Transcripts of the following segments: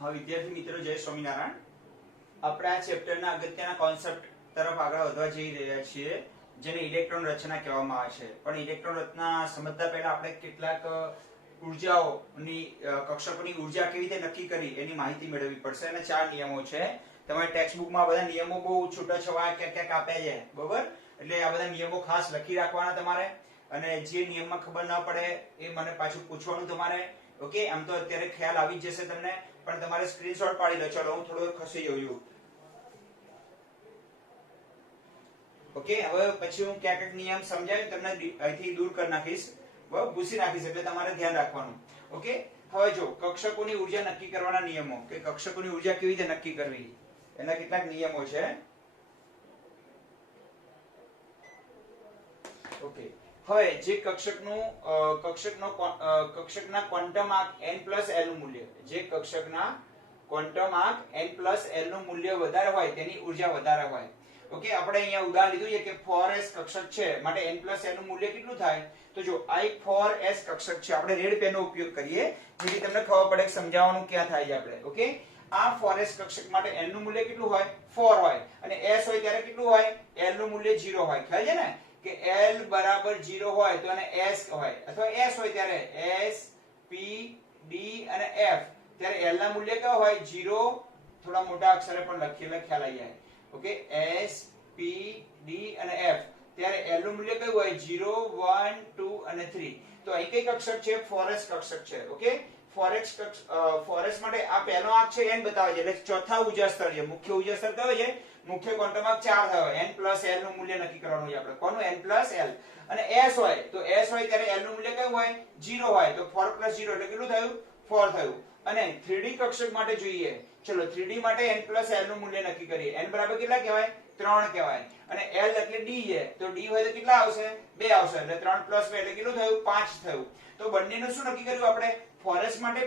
હા વિદ્યાર્થી મિત્રો, જય સ્વામિનારાયણ. આપણે આ ચેપ્ટરના અગત્યના કોન્સેપ્ટ તરફ આગળ વધવા જઈ રહ્યા છીએ, જેને ઇલેક્ટ્રોન રચના કહેવામાં આવે છે. પણ ઇલેક્ટ્રોન રચના સમજતા પહેલા આપણે કેટલાક ઉર્જાઓની કક્ષકોની ઉર્જા કેવી રીતે નક્કી કરી એની માહિતી મેળવવી પડશે. અને 4 નિયમો છે. તમારી ટેક્સ્ટબુકમાં બધા નિયમો બહુ છૂટાછવાયા ક્યાંક ક્યાંક આપ્યા છે, બરોબર? એટલે આ બધા નિયમો ખાસ લખી રાખવાના તમારે. અને જે નિયમમાં ખબર ના પડે એ મને પાછું પૂછવાનું તમારે. ઓકે, આમ તો અત્યારે ખ્યાલ આવી જ જશે તમને, પણ તમારે સ્ક્રીનશોટ પાડી લો. ચલો હું થોડો ખસી જઉં છું. ઓકે, હવે પછી હું ક્યાંક ક્યાંક નિયમ સમજાવી તમને અહીંથી દૂર કરી નાખીશ, બરાબર, ભૂસી નાખીશ, એટલે તમારે ધ્યાન રાખવાનું. ઓકે, હવે જો કક્ષકોની ઉર્જા નક્કી કરવાના નિયમો, કે કક્ષકોની ઉર્જા કેવી રીતે નક્કી કરવી, એના કેટલાક નિયમો છે. ઓકે, હવે જે કક્ષકના ક્વોન્ટમ આંક n+l નું મૂલ્ય, જે કક્ષકના ક્વોન્ટમ આંક n+l નું મૂલ્ય વધારે હોય તેની ઉર્જા વધારે હોય. ઓકે, આપણે અહીંયા ઉદાહરણ લીધું છે કે 4s કક્ષક છે, માટે n+l નું મૂલ્ય કેટલું થાય? તો જો આ એક 4s કક્ષક છે. આપણે રેડ પેનનો ઉપયોગ કરીએ જેથી તમને ખબર પડે કે સમજાવવાનું ક્યાં થાય છે આપણે. ઓકે, આ 4s કક્ષક માટે n નું મૂલ્ય કેટલું હોય? 4 હોય. અને s હોય ત્યારે કેટલું હોય? l નું મૂલ્ય 0 હોય. ખ્યાલ છે ને કે l બરાબર 0 હોય તો એને s હોય, અથવા s હોય ત્યારે s p d અને f, ત્યારે l ના મૂલ્ય કેવા હોય? 0. થોડા મોટા અક્ષરે પણ લખીએ એટલે ખ્યાલ આવી જાય. ઓકે, s p d અને f, ત્યારે l નું મૂલ્ય કયું હોય? 0 1 2 અને 3. તો અહીં કઈ કક્ષક છે? 4s કક્ષક છે. ઓકે, 4s માટે આ પહેલો આંક છે n બતાવે છે, એટલે ચોથા ઉર્જા સ્તર છે. મુખ્ય ઉર્જા સ્તર કયો છે? મુખ્ય ક્વોન્ટમ આંક 4 થયો. n+l નું મૂલ્ય નક્કી કરવાનું છે આપણે. કોનું? n+l. અને s હોય તો s હોય ત્યારે l નું મૂલ્ય કયું હોય? 0 હોય. તો 4 + 0 એટલે કેટલું થયું? 4 થયું. અને 3d કક્ષક માટે જોઈએ. ચલો 3d માટે n+l નું મૂલ્ય નક્કી કરીએ. n બરાબર કેટલા કહેવાય? 3 કહેવાય. અને l એટલે d છે, તો d હોય તો કેટલા આવશે? 2 આવશે. એટલે 3 + 2 એટલે કેટલું થયું? 5 થયું. તો બંનેનું શું નક્કી કર્યું આપણે? 4s માટે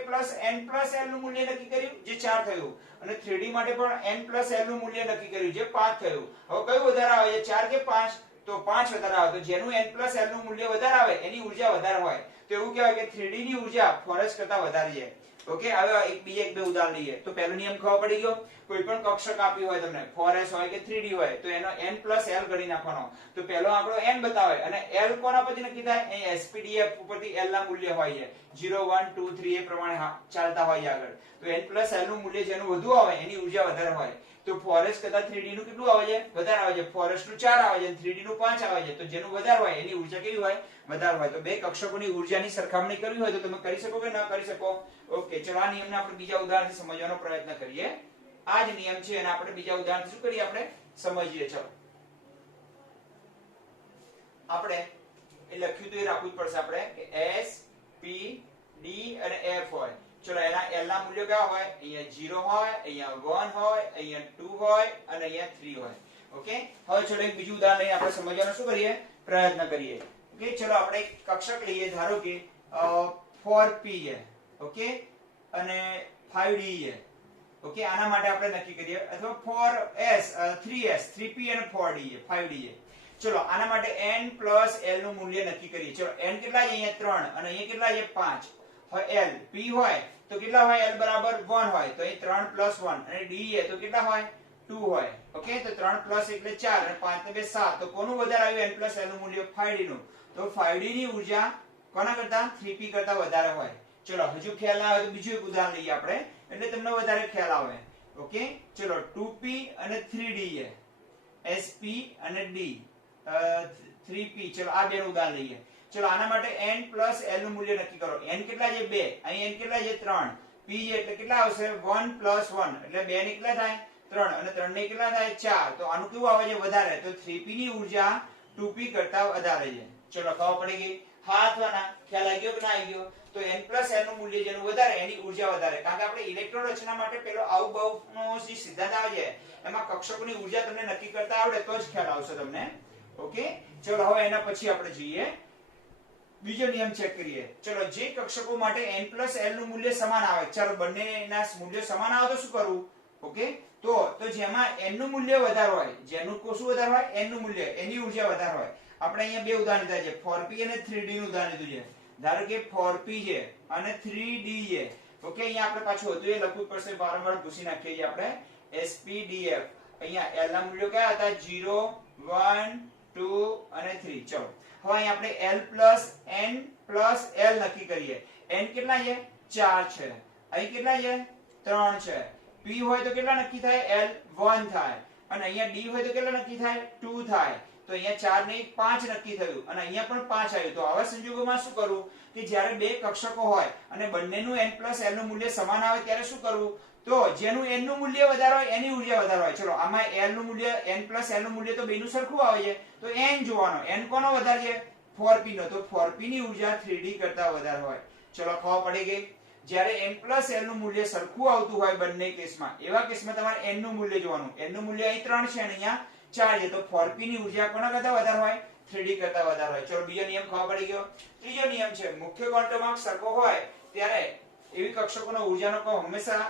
n+l નું મૂલ્ય નક્કી કર્યું, જે 4 થયું. અને 3d માટે પણ n+l નું મૂલ્ય નક્કી કર્યું, જે 5 થયું. હવે કયું વધારે આવે છે? 4 કે 5? તો 5 વધારે આવે. તો જેનું n+l નું મૂલ્ય વધારે આવે એની ઉર્જા વધારે હોય. તો એવું કહેવાય કે 3d ની ઉર્જા 4s કરતા વધારે છે. ઓકે, હવે એક બે ઉદાહરણ લઈએ. તો પહેલો નિયમ ખબર પડી ગયો. કોઈ પણ કક્ષક આપી હોય તમને, 4s હોય કે 3d હોય, તો એનો n+l ગણી નાખવાનો. તો પહેલો આંકડો n બતાવે, અને l કોના પરથી નક્કી થાય? અહીં spdf ઉપરથી l ના મૂલ્ય હોય છે. 0 1 2 3 એ પ્રમાણે ચાલતા હોય આગળ. તો n+l નું મૂલ્ય જેનું વધુ આવે એની ઉર્જા વધારે હોય. તો 4s કરતા 3d નું કેટલું આવે છે? વધારે આવે છે. 4s નું 4 આવે છે અને 3d નું 5 આવે છે. તો જેનું વધારે હોય એની ઉર્જા કેવી હોય? વધારે હોય. તો બે કક્ષકોની ઉર્જાની સરખામણી કરવી હોય તો તમે કરી શકો કે ના કરી શકો? ઓકે, ચલો આ નિયમને આપણે બીજા ઉદાહરણથી સમજવાનો પ્રયત્ન કરીએ. આ જ નિયમ છે અને આપણે બીજા ઉદાહરણથી શું કરીએ? આપણે સમજીએ. ચલો આપણે એ લખ્યું તો એ રાખવું જ પડશે આપણે કે s p d અને f હોય. ચલો એના l ના મૂલ્યો કેવા હોય? અહીંયા 0 હોય, અહીંયા 1 હોય, અહીંયા 2 હોય અને અહીંયા 3 હોય. ઓકે, હવે ચલો એક બીજું ઉદાહરણ લઈને આપણે સમજવાનો શું કરીએ? પ્રયત્ન કરીએ. ઓકે, ચલો આપણે એક કક્ષક લઈએ. ધારો કે 4p છે. ઓકે, અને 5d છે. ઓકે, આના માટે આપણે નક્કી કરીએ. અથવા 4s 3s 3p અને 4d છે, 5d છે. ચલો આના માટે n+l નું મૂલ્ય નક્કી કરીએ. ચલો n કેટલા છે? અહીંયા 3 અને અહીંયા કેટલા છે? 5. હવે l p હોય તો કેટલા હોય? l બરાબર 1 હોય, તો અહીં 3 + 1. અને d છે તો કેટલા હોય? 2 હોય. ઓકે, તો 3 + 1 એટલે 4 અને 5 ને 2 7. તો કોનું વધારે આવ્યું? n+l નું મૂલ્ય 5d નું. તો 5d ની ઉર્જા કોના કરતા? 3p કરતા વધારે હોય. ચલો હજુ ખ્યાલ ના આવે તો બીજું એક ઉદાહરણ લઈએ આપણે, એટલે તમને વધારે ખ્યાલ આવે. ઓકે, ચલો 2p અને 3d છે. sp અને d 3p. ચલો આ બેનું ઉદાહરણ લઈએ. ચલો આના માટે n+l નું મૂલ્ય નક્કી કરો. n કેટલા છે? 2. અહીં n કેટલા છે? 3. p એટલે કેટલા આવશે? 1 + 1 એટલે 2 ને કેટલા થાય? 3. અને 3 ને કેટલા થાય? 4. તો આનું કેવું આવે છે? વધારે. તો 3p ની ઉર્જા 2p કરતા વધારે છે. ચલો ખબર પડી ગઈ? હા અથવા ના? ખ્યાલ આવી ગયો કે ના આવી ગયો? તો n+l નું મૂલ્ય જેનું વધારે એની ઉર્જા વધારે. કારણ કે આપણે ઇલેક્ટ્રોન રચના માટે પેલો આઉટ-બાઉટનો જે સિદ્ધાંત આવે છે એમાં કક્ષકોની ઉર્જા તમને નક્કી કરતા આવડે તો જ ખ્યાલ આવશે તમને. ઓકે, ચલો હવે એના પછી આપણે જોઈએ બીજો નિયમ ચેક કરીએ. ચલો જે કક્ષકો માટે n+l નું મૂલ્ય સમાન આવે, ચલો બંનેના મૂલ્યો સમાન આવે તો શું કરવું? ઓકે તો જેમાં n નું મૂલ્ય વધારે હોય, જેનું શું વધારે હોય, n નું મૂલ્ય, એની ઉર્જા વધારે હોય. આપણે અહીંયા બે ઉદાહરણ લીધા છે, 4p અને 3d નું ઉદાહરણ લીધું છે. ધારો કે 4p છે અને 3d છે. ઓકે અહીંયા આપણે પાછું હતું એ લખવું પડશે, વારંવાર ભૂસી નાખીએ છીએ આપણે spdf. અહીંયા l ના મૂલ્યો કયા હતા, 0 1 2 અને 3. ચલો હવે અહીં આપણે l plus n નક્કી કરીએ. n કેટલા છે, 4 છે. અહીં કેટલા છે, 3 છે. p હોય તો કેટલા નક્કી થાય, l 1 થાય. અને અહીંયા d હોય તો કેટલા નક્કી થાય, 2 થાય. તો અહીંયા 4 ને 5 નક્કી થયું અને અહીંયા પણ 5 આવ્યું. તો આવા સંજોગોમાં શું કરવું કે જ્યારે બે કક્ષકો હોય અને બંનેનું n + l નું મૂલ્ય સમાન આવે ત્યારે શું કરવું, તો જેનું n નું મૂલ્ય વધારે હોય એની ઉર્જા વધારે હોય. ચલો આમાં l નું મૂલ્ય, n + l નું મૂલ્ય તો બેનું સરખું આવે છે, તો n જોવાનો. n કોનો વધારે છે, 4p નો. તો 4p ની ઉર્જા 3d કરતા વધારે હોય. ચલો ખબર પડી ગઈ. જ્યારે n + l નું મૂલ્ય સરખું આવતું હોય બંને કેસમાં, એવા કેસમાં તમારે n નું મૂલ્ય જોવાનું. n નું મૂલ્ય અહીં 3 છે અને અહીંયા 4 છે, તો 4p ની ઉર્જા કોના કરતા વધારે હોય, 3d કરતા વધારે હોય. ચલો બીજો નિયમ ખબર પડી ગયો. ત્રીજો નિયમ છે, મુખ્ય ક્વોન્ટમ સરખો હોય ત્યારે એવી કક્ષકોનો ઉર્જાનો કર્વ હંમેશા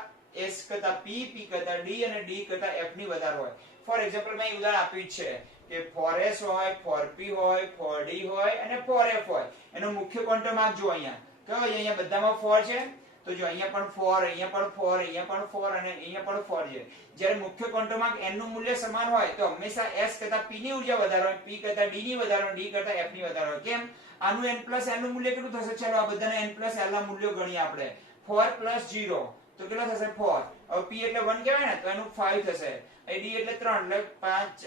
s કરતા p, p કરતા d અને d કરતા f ની વધારે હોય. ફોર એક્ઝામ્પલ મેં ઉદાહરણ આપ્યું છે કે 4s હોય, 4p હોય, 4d હોય અને 4f હોય. એનો મુખ્ય ક્વોન્ટમ જો અહીંયા કયો છે, અહીંયા બધામાં 4 છે. તો જો અહીંયા પણ 4, અહીંયા પણ 4, અહીંયા પણ 4 અને અહીંયા પણ 4 છે. જ્યારે મુખ્ય ક્વોન્ટમમાં n નું મૂલ્ય સમાન હોય તો હંમેશા s કરતા p ની ઉર્જા વધારે હોય, p કરતા d ની વધારે હોય, d કરતા f ની વધારે હોય. કેમ, આનું n + l નું મૂલ્ય કેટલું થશે, ચાલો આ બધાના n + l ના મૂલ્યો ગણીએ આપણે. 4 + 0 તો કેટલો થશે, 4. હવે p એટલે 1 કહેવાય ને, તો એનું 5 થશે. d એટલે 3 એટલે 5,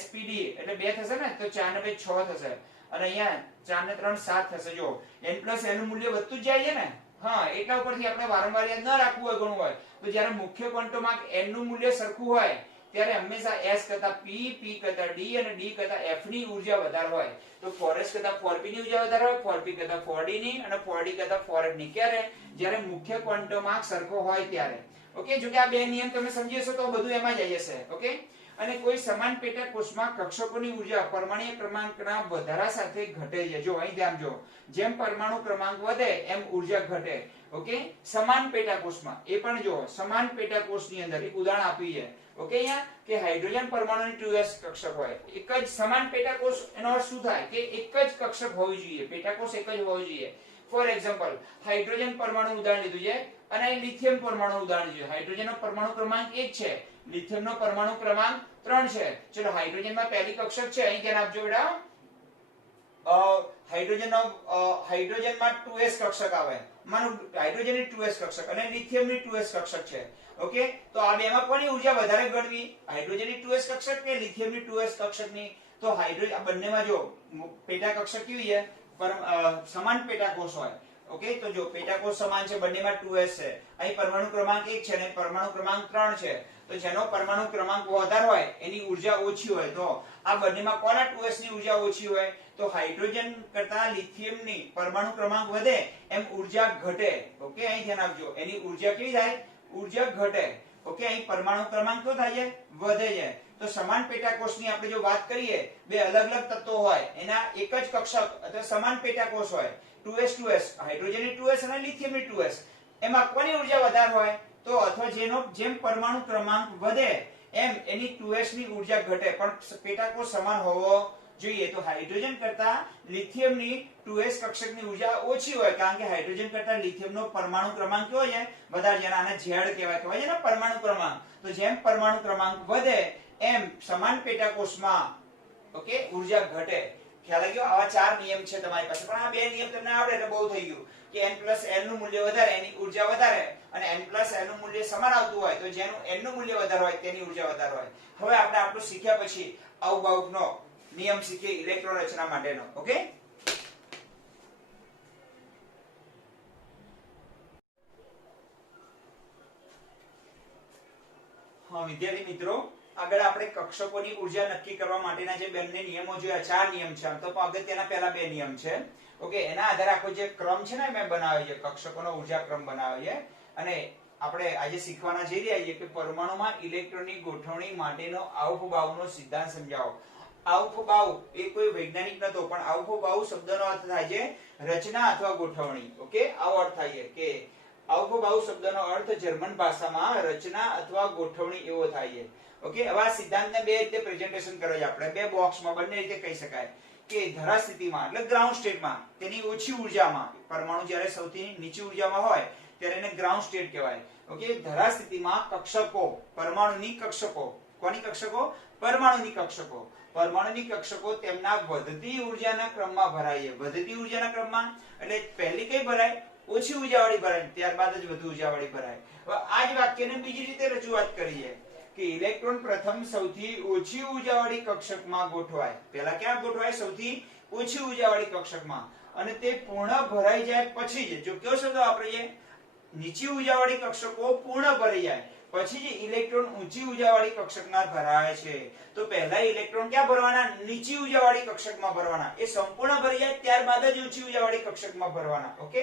spd એટલે 2 થશે ને, તો 4 ને 2 6 થશે. અને અહીંયા 4 ને 3 7 થશે. જો n + l નું મૂલ્ય વધતું જ જાય છે ને. હા, એટલા ઉપરથી આપણે વારંવાર યાદ ન રાખવું હોય, ઘણું હોય તો જ્યારે મુખ્ય ક્વોન્ટમમાં n નું મૂલ્ય સરખું હોય ત્યારે હંમેશા s કરતા p, p કરતા d અને d કરતા f ની ઉર્જા વધારે હોય. તો 4s કરતા 4p ની ઉર્જા વધારે હોય, 4p કરતા 4d ની અને 4d કરતા 4f ની. ક્યારે, જ્યારે મુખ્ય ક્વોન્ટમમાં સરખો હોય ત્યારે. ઓકે, જો કે આ બે નિયમ તમે સમજી જશો તો બધું એમાં જ આવી જશે. ઓકે, અને કોઈ સમાન પેટાકોષમાં કક્ષકોની ઉર્જા પરમાણ્વીય ક્રમાંકના વધારા સાથે ઘટે છે. જો અહીં ધ્યાન જો, જેમ પરમાણુ ક્રમાંક વધે એમ ઉર્જા ઘટે. ઓકે, સમાન પેટાકોષમાં, એ પણ જો સમાન પેટાકોષની અંદર એક ઉદાહરણ આપી છે. ઓકે, અહીંયા કે હાઇડ્રોજન પરમાણુની 2s કક્ષક હોય, એક જ સમાન પેટાકોષ. એનો અર્થ શું થાય કે એક જ કક્ષક હોવી જોઈએ, પેટાકોષ એક જ હોવું જોઈએ. ફોર એક્ઝામ્પલ હાઇડ્રોજન પરમાણુ ઉદાહરણ લીધું છે અને અહીં લિથિયમ પરમાણુ ઉદાહરણ છે. હાઇડ્રોજનનો પરમાણુ ક્રમાંક 1 છે, લિથિયમનો પરમાણુ ક્રમાંક 3 છે. ચલો હાઇડ્રોજનમાં પહેલી કક્ષક છે, અહીં ધ્યાન આપજો બેટા. હાઇડ્રોજનમાં 2s કક્ષક આવે, માનો હાઇડ્રોજનની 2s કક્ષક અને લિથિયમની 2s કક્ષક છે. ઓકે, તો આ બેમાં કોની ઉર્જા વધારે ગણવી, હાઇડ્રોજનની 2s કક્ષક કે લિથિયમની 2s કક્ષકની? તો હાઇડ્રોજન આ બંનેમાં જો પેટા કક્ષક કેવી છે, સમાન પેટાકોષ હોય. ઓકે, તો જો પેટાકોષ સમાન છે, બંનેમાં 2s છે. અહીં પરમાણુ ક્રમાંક 1 છે અને પરમાણુ ક્રમાંક 3 છે. તો જેનો પરમાણુ ક્રમાંક વધારે હોય એની ઉર્જા ઓછી હોય. તો આ બંનેમાં કોના 2s ની ઉર્જા ઓછી હોય, તો હાઇડ્રોજન કરતા લિથિયમની પરમાણુ ક્રમાંક વધે એમ ઉર્જા ઘટે. ઓકે, અહીં ધ્યાન આપજો, એની ઉર્જા કેવી થાય, ઉર્જા ઘટે. ઓકે, અહીં પરમાણુ ક્રમાંક તો થાય છે, વધે છે. તો સમાન પેટાકોષની આપણે જો વાત કરીએ, બે અલગ અલગ તત્વો હોય, એના એક જ કક્ષક અથવા સમાન પેટાકોષ હોય, 2s 2s, હાઇડ્રોજનની 2s અને લિથિયમની 2s, એમાં કોની ઉર્જા વધારે હોય, તો અથવા જેમ પરમાણુ ક્રમાંક વધે એમ એની 2s ની ઉર્જા ઘટે, પણ પેટાકોષ સમાન હોવો જોઈએ. તો હાઇડ્રોજન કરતા લિથિયમની 2s કક્ષકની ઉર્જા ઓછી હોય, કારણ કે હાઇડ્રોજન કરતા લિથિયમનો પરમાણુ ક્રમાંક કેવો છે, વધારે છે. આને Z કહેવાય છે ને, પરમાણુ ક્રમાંક. તો જેમ પરમાણુ ક્રમાંક વધે એમ સમાન પેટાકોષમાં ઓકે ઉર્જા ઘટે. ખ્યાલ આવી ગયો? આવા 4 નિયમ છે તમારી પાસે, પણ આ બે નિયમ તમને આવડે એટલે બહુ થઈ ગયું કે n + l નું મૂલ્ય વધારે એની ઉર્જા વધારે, અને n + l નું મૂલ્ય સમાન આવતું હોય તો જેનું n નું મૂલ્ય વધારે હોય તેની ઉર્જા વધારે હોય. હવે આપણે આટલું શીખ્યા પછી આઉટ-બાઉટનો નિયમ શીખીએ ઇલેક્ટ્રોન રચના માટેનો. ઓકે, હા વિદ્યાર્થી મિત્રો, આગળ આપણે કક્ષકોની ઉર્જા નક્કી કરવા માટેના જે બંને નિયમો જોયા, 4 નિયમ છે. આમ તો અગત્યના પહેલા 2 નિયમ છે. ઓકે, એના આધારે આખો જે ક્રમ છે ને મેં બનાવ્યો છે, કક્ષકોનો ઉર્જા ક્રમ બનાવ્યો છે. અને આપણે આજે શીખવાના જઈ રહ્યા છીએ કે પરમાણુમાં ઇલેક્ટ્રોનની ગોઠવણી માટેનો આઉફ-બાઉનો સિદ્ધાંત સમજાવો. આઉફ-બાઉ એ કોઈ વૈજ્ઞાનિક નતો, પણ આઉફ-બાઉ શબ્દનો અર્થ થાય છે રચના અથવા ગોઠવણી. ઓકે, આવો અર્થ થાય છે કે આવખોબાહુ શબ્દનો અર્થ જર્મન ભાષામાં રચના અથવા ગોઠવણી એવો થાય છે. ઓકે, હવે આ સિદ્ધાંતને બે રીતે પ્રેઝન્ટેશન કરે છે આપણે, બે બોક્સમાં બંને રીતે કહી શકાય કે ધરા સ્થિતિમાં એટલે ગ્રાઉન્ડ સ્ટેટમાં તેની ઓછી ઉર્જામાં, પરમાણુ જ્યારે સૌથી નીચી ઉર્જામાં હોય ત્યારે એને ગ્રાઉન્ડ સ્ટેટ કહેવાય. ઓકે, ધરા સ્થિતિમાં કક્ષકો, પરમાણુની કક્ષકો, કોની કક્ષકો? પરમાણુની કક્ષકો. પરમાણુની કક્ષકો તેમના વધતી ઉર્જાના ક્રમમાં ભરાય છે. વધતી ઉર્જાના ક્રમમાં એટલે પહેલી કઈ ભરાય? ઓછી ઉર્જાવાળી ભરાય, ત્યારબાદ જ વધુ ઉર્જાવાળી ભરાય. હવે આ જ વાક્યને બીજી રીતે રજૂઆત કરી છે કે ઇલેક્ટ્રોન પ્રથમ સૌથી ઓછી ઉર્જાવાળી કક્ષકમાં ગોઠવાય. પહેલા ક્યાં ગોઠવાય? સૌથી ઓછી ઉર્જાવાળી કક્ષકમાં, અને તે પૂર્ણ ભરાઈ જાય પછી જ, જો કયો શબ્દ વાપરીએ? નીચી ઉર્જાવાળી કક્ષકો પૂર્ણ ભરાઈ જાય પછી જ ઇલેક્ટ્રોન ઊંચી ઉર્જાવાળી કક્ષકમાં ભરાય છે. તો પહેલા ઇલેક્ટ્રોન ક્યાં ભરવાના? નીચી ઉર્જાવાળી કક્ષકમાં ભરવાના. એ સંપૂર્ણ ભરાઈ જાય ત્યારબાદ જ ઊંચી ઉર્જાવાળી કક્ષકમાં ભરવાના. ઓકે,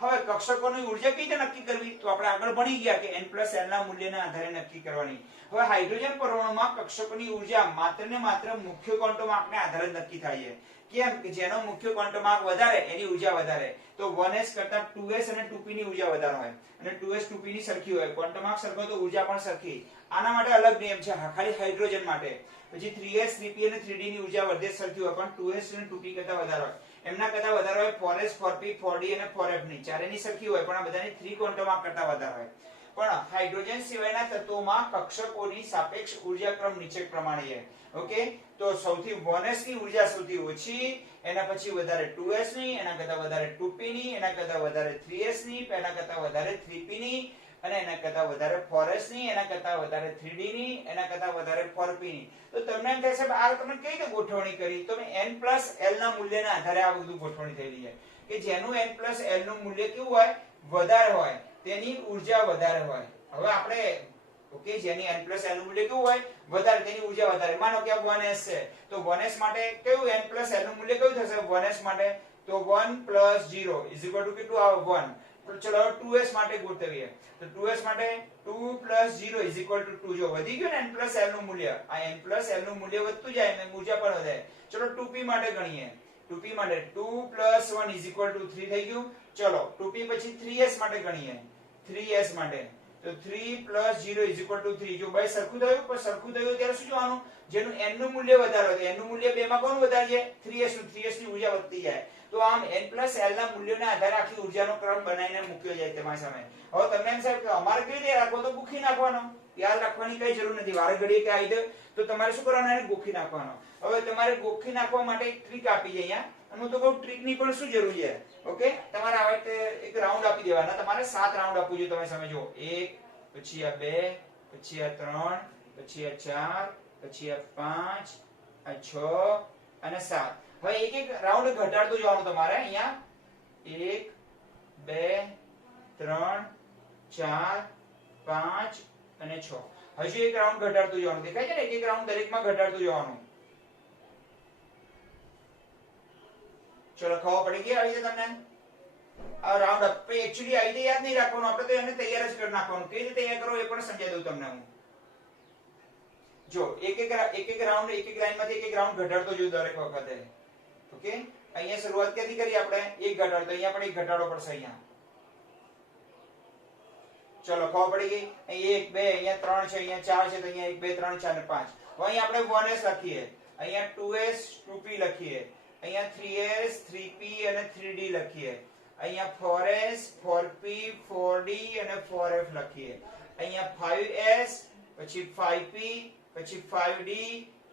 હવે કક્ષકોની ઉર્જા કઈ રીતે નક્કી કરવી? તો આપણે આગળ ભણી ગયા કે n+l ના મૂલ્યના આધારે નક્કી કરવાની. હવે હાઇડ્રોજન પરમાણુમાં કક્ષકોની ઉર્જા માત્ર ને માત્ર મુખ્ય ક્વોન્ટમ આંકને આધારે નક્કી થાય છે. કેમ? કે જેનો મુખ્ય ક્વોન્ટમ આંક વધારે એની ઉર્જા વધારે. તો 1s કરતા 2s અને 2p ની ઉર્જા વધારે હોય, અને 2s 2p ની સરખી હોય. ક્વોન્ટમ આંક સરખો તો ઉર્જા પણ સરખી. આના માટે અલગ નિયમ છે ખાલી હાઇડ્રોજન માટે. પછી 3s 3p અને 3d ની ઉર્જા બધે સરખી હોય, પણ 2s અને 2p કરતા વધારે હોય. એમના કરતા વધારે હોય 4s 4p 4d અને 4f ની. ચારેની સરખી હોય પણ આ બધાની 3 ક્વોન્ટમ આંક કરતા વધારે હોય. પણ હાઇડ્રોજન સિવાયના તત્વોમાં કક્ષકોની સાપેક્ષ ઉર્જા ક્રમ નીચે પ્રમાણે છે. ઓકે, તો સૌથી 1s ની ઉર્જા સૌથી ઓછી, એના પછી વધારે 2s ની, એના કરતા વધારે 2p ની, એના કરતા વધારે 3s ની, એના કરતા વધારે 3p ની, અને એના કરતા વધારે 4s ની, એના કરતા વધારે 3d ની, એના કરતા વધારે 4p ની. તો તમને એમ થશે આ તમે કઈ રીતે ગોઠવણી કરી? તો n+l ના મૂલ્યના આધારે આ બધું ગોઠવણી થયેલી છે કે જેનું n+l નું મૂલ્ય કેવું હોય? વધારે હોય, તેની ઉર્જા વધારે હોય. હવે આપણે ઓકે, જેની n+l નું મૂલ્ય કેવું હોય? વધારે, તેની ઉર્જા વધારે. માનો કે આ 1s છે, તો 1s માટે કેવું n+l નું મૂલ્ય કયું થશે? 1s માટે તો 1 + 0 = કેટલું આવે? 1. તો ચલો 2s માટે ગોઠવીએ. તો 2s માટે 2 + 0 = 2. જો વધી ગયું ને n+l નું મૂલ્ય, આ n+l નું મૂલ્ય વધતું જાય અને ઉર્જા પણ વધે. ચલો 2p માટે ગણીએ. 2p માટે 2 + 1 = 3 થઈ ગયું. ચલો 2p પછી 3s માટે ગણીએ. 3s માટે તો 3 + 0 = 3. જો ભાઈ સરખું થયું, પણ સરખું થયું ત્યારે શું જોવાનું? જેનું n નું મૂલ્ય વધારે હોય, n નું મૂલ્ય 2 માં કોનું વધારે છે? 3s નું. 3s ની ઉર્જા વધતી જાય. તો આમ n+l ના મૂલ્યોના આધારે આખી ઉર્જાનો ક્રમ બનાવીને મૂક્યો જાય તમારી સામે. હવે તમને એમ સાહેબ કે અમારે કઈ રીતે રાખવો? તો ગોખી નાખવાનો. યાદ રાખવાની કઈ જરૂર નથી. વારે ઘડીએ કે આવી દે તો તમારે શું કરવાનું? એને ગોખી નાખવાનો. હવે તમારે ગોખી નાખવા માટે એક ટ્રીક આપી છે અહીંયા. અને હું તો કહું ટ્રીક ની પણ શું જરૂર છે? ઓકે, તમારે આ રીતે એક રાઉન્ડ આપી દેવાના. તમારે 7 રાઉન્ડ આપવું જોઈએ. તમે સમજો 1, પછી આ 2, પછી આ 3, પછી આ 4, પછી આ 5, આ 6 અને 7. હવે એક એક રાઉન્ડ ઘટાડતું જવાનું તમારે. અહીંયા 1 2 3 4 5 અને 6. હજુ એક રાઉન્ડ ઘટાડતું જવાનું. દેખાય છે ને? એક એક રાઉન્ડ દરેકમાં ઘટાડતું જવાનું. ચલો ખબર પડી ગઈ આવી રીતે તમને? આ રાઉન્ડ અપ એક્ચ્યુઅલી આવી રીતે યાદ નહીં રાખવાનું, આપણે તો એને તૈયાર જ કરી નાખવાનું. કઈ રીતે તૈયાર કરો એ પણ સમજાવી દઉં તમને હું. જો એક એક રાઉન્ડ, એક એક લાઈનમાંથી એક એક રાઉન્ડ ઘટાડતો જોઉં દરેક વખતે. ઓકે, અહીંયા શરૂઆત ક્યાંથી કરી આપણે? એક ઘટાડો. અહીંયા પણ એક ઘટાડો પડશે. અહીંયા ચલો ખબર પડી ગઈ? અહીં 1 2, અહીંયા 3 છે, અહીંયા 4 છે, તો અહીંયા 1 2 3 4 અને 5. હવે અહીં આપણે 1s લખીએ, અહીંયા 2s 2p લખીએ, અહીંયા 3s 3p અને 3d લખીએ, અહીંયા 4s 4p 4d અને 4f લખીએ, અહીંયા 5s પછી 5p પછી 5d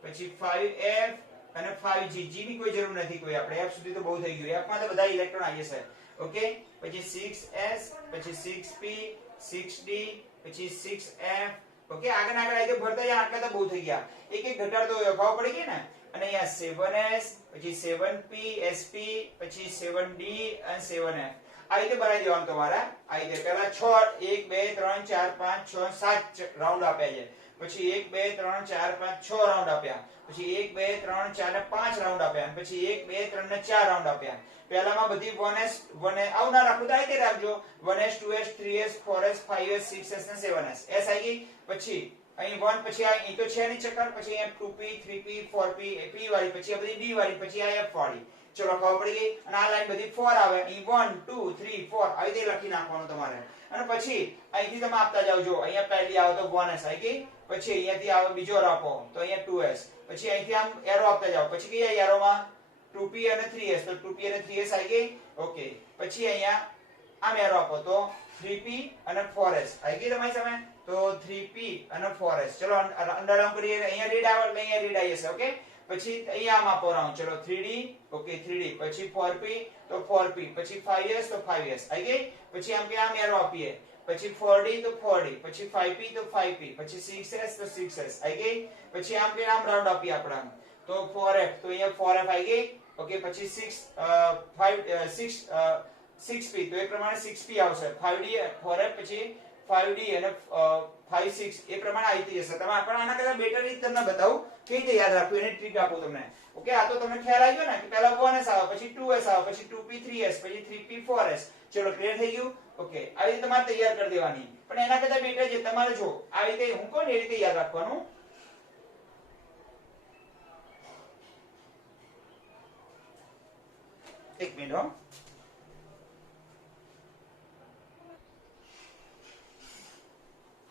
પછી 5f અને 5g. g ની કોઈ જરૂર નથી. કોઈ આપણે f સુધી તો બહુ થઈ ગયું. f માં તો બધા ઇલેક્ટ્રોન આવી જશે. ઓકે, પછી 6s પછી 6p 6d પછી 6f. ઓકે, આગળ આગળ આવી ભરતા જાય. આટલા તો બહુ થઈ ગયા. એક એક ઘટાડતો ખબર પડી ગઈ ને? અને અહીંયા 7s પછી 7p sp પછી 7d અને 7f. આ રીતે બનાવી દેવાનું તમારે. આ રીતે પહેલા 6 1 2 3 4 5 6 7 રાઉન્ડ આપ્યા છે. પછી 1 2 3 4 5 6 રાઉન્ડ આપ્યા. પછી 1 2 3 4 ને 5 રાઉન્ડ આપ્યા. પછી 1 2 3 ને 4 રાઉન્ડ આપ્યા. પહેલામાં બધી 1s 1 આવું ના રાખો તો આ રીતે રાખજો. 1s 2s 3s 4s 5s 6s ને 7s. s આવી ગઈ. પછી અહીં 1 પછી આ ઈ તો છે ની ચક્કર. પછી અહીંયા 2p 3p 4p p વાળી, પછી આ બધી d વાળી, પછી આ f વાળી. ચલો ખબર પડી ગઈ અને આ લાઈન બધી 4 આવે અહીં 1 2 3 4 આવી રીતે લખી નાખવાનું તમારે અને પછી અહીંથી તમે આપતા જાવ જો અહીંયા પહેલી આવે તો 1s આવી ગઈ પછી અહીંયાથી આવે બીજો રો આપો તો અહીંયા 2s પછી અહીંથી આમ એરો આપતા જાવ પછી કયા એરોમાં 2p અને 3s તો 2p અને 3s આવી ગઈ ઓકે પછી અહીંયા આમ એરો આપો તો 3p અને 4s આવી ગઈ તમારી સામે તો 3p અને 4s ચલો અંડરલાઈન કરીએ અહીંયા રીડ આવે એટલે અહીંયા રીડ આવી જશે ઓકે પછી અહીંયા આમ આપો રાઉન્ડ ચલો 3d ઓકે 3d પછી 4p તો 4p પછી 5s તો 5s આવી ગઈ પછી આમ કે આમ એરો આપીએ પછી 4d તો 4d પછી 5p તો 5p પછી 6s તો 6s આવી ગઈ પછી આમ કે આમ રાઉન્ડ આપીએ આપણે તો 4f તો અહીંયા 4f આવી ગઈ ઓકે પછી 6p તો એ પ્રમાણે 6p આવશે 5d 4f પછી 5d અને 5 6 એ પ્રમાણે આવી જશે તમે પણ આના કરતા બેટર રીત તમને બતાવું કેવી રીતે યાદ રાખવું એની ટ્રીક આપું તમને ઓકે આ તો તમને ખ્યાલ આવી ગયો ને કે પહેલા 1s આવે પછી 2s આવે પછી 2p 3s પછી 3p 4s ચલો ક્લિયર થઈ ગયું ઓકે આવી રીતે તમારે તૈયાર કરી દેવાની પણ એના કરતા બેટર છે તમારે જો આવી રીતે હું કોણ એ રીતે યાદ રાખવાનું એક મિનિટ હો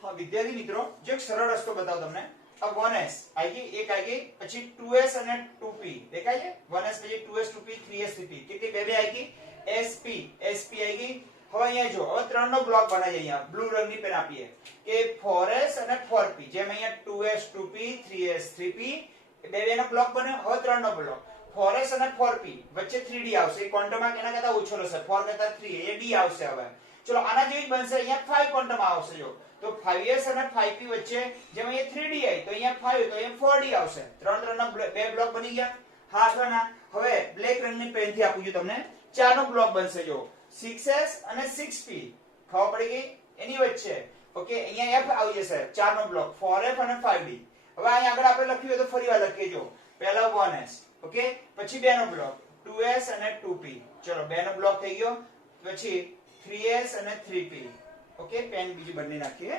હા વિદ્યાર્થી મિત્રો જો એક સરળ રસ્તો બતાવું તમને આ 1s આવી ગઈ એક આવી ગઈ પછી 2s અને 2p દેખાય છે 1s પછી 2s 2p 3s 3p કેટલી બે બે આવી ગઈ sp આવી ગઈ હવે અહીંયા જો હવે ત્રણનો બ્લોક બનાવીએ અહીંયા બ્લુ રંગની પેન આપીએ કે 4s અને 4p જેમ અહીંયા 2s 2p 3s 3p બે બે નો બ્લોક બને હવે ત્રણનો બ્લોક 4s અને 4p વચ્ચે 3d આવશે એ ક્વોન્ટમ માં કેના કરતા ઓછો રહેશે 4 કરતા 3 એ d આવશે હવે ચલો આના જેવી બનશે અહીંયા 5 ક્વોન્ટમ આવશે જો તો 5s અને 5p વચ્ચે જેમ અહીંયા 3d આવી તો અહીંયા 5 તો અહીંયા 4d આવશે ત્રણ ત્રણના બે બ્લોક બની ગયા હા અથવા ના હવે બ્લેક રંગની પેનથી આપું છું તમને ચારનો બ્લોક બનશે જો 6s અને 6p ખબર પડી ગઈ એની વચ્ચે ઓકે અહીંયા f આવી જશે ચારનો બ્લોક 4f અને 5d હવે અહીંયા આગળ આપણે લખ્યું હોય તો ફરીવાર લખીએ જો પહેલા 1s ઓકે પછી બેનો બ્લોક 2s અને 2p ચલો બેનો બ્લોક થઈ ગયો પછી 3s અને 3p ઓકે પેન બીજી બદલી નાખીએ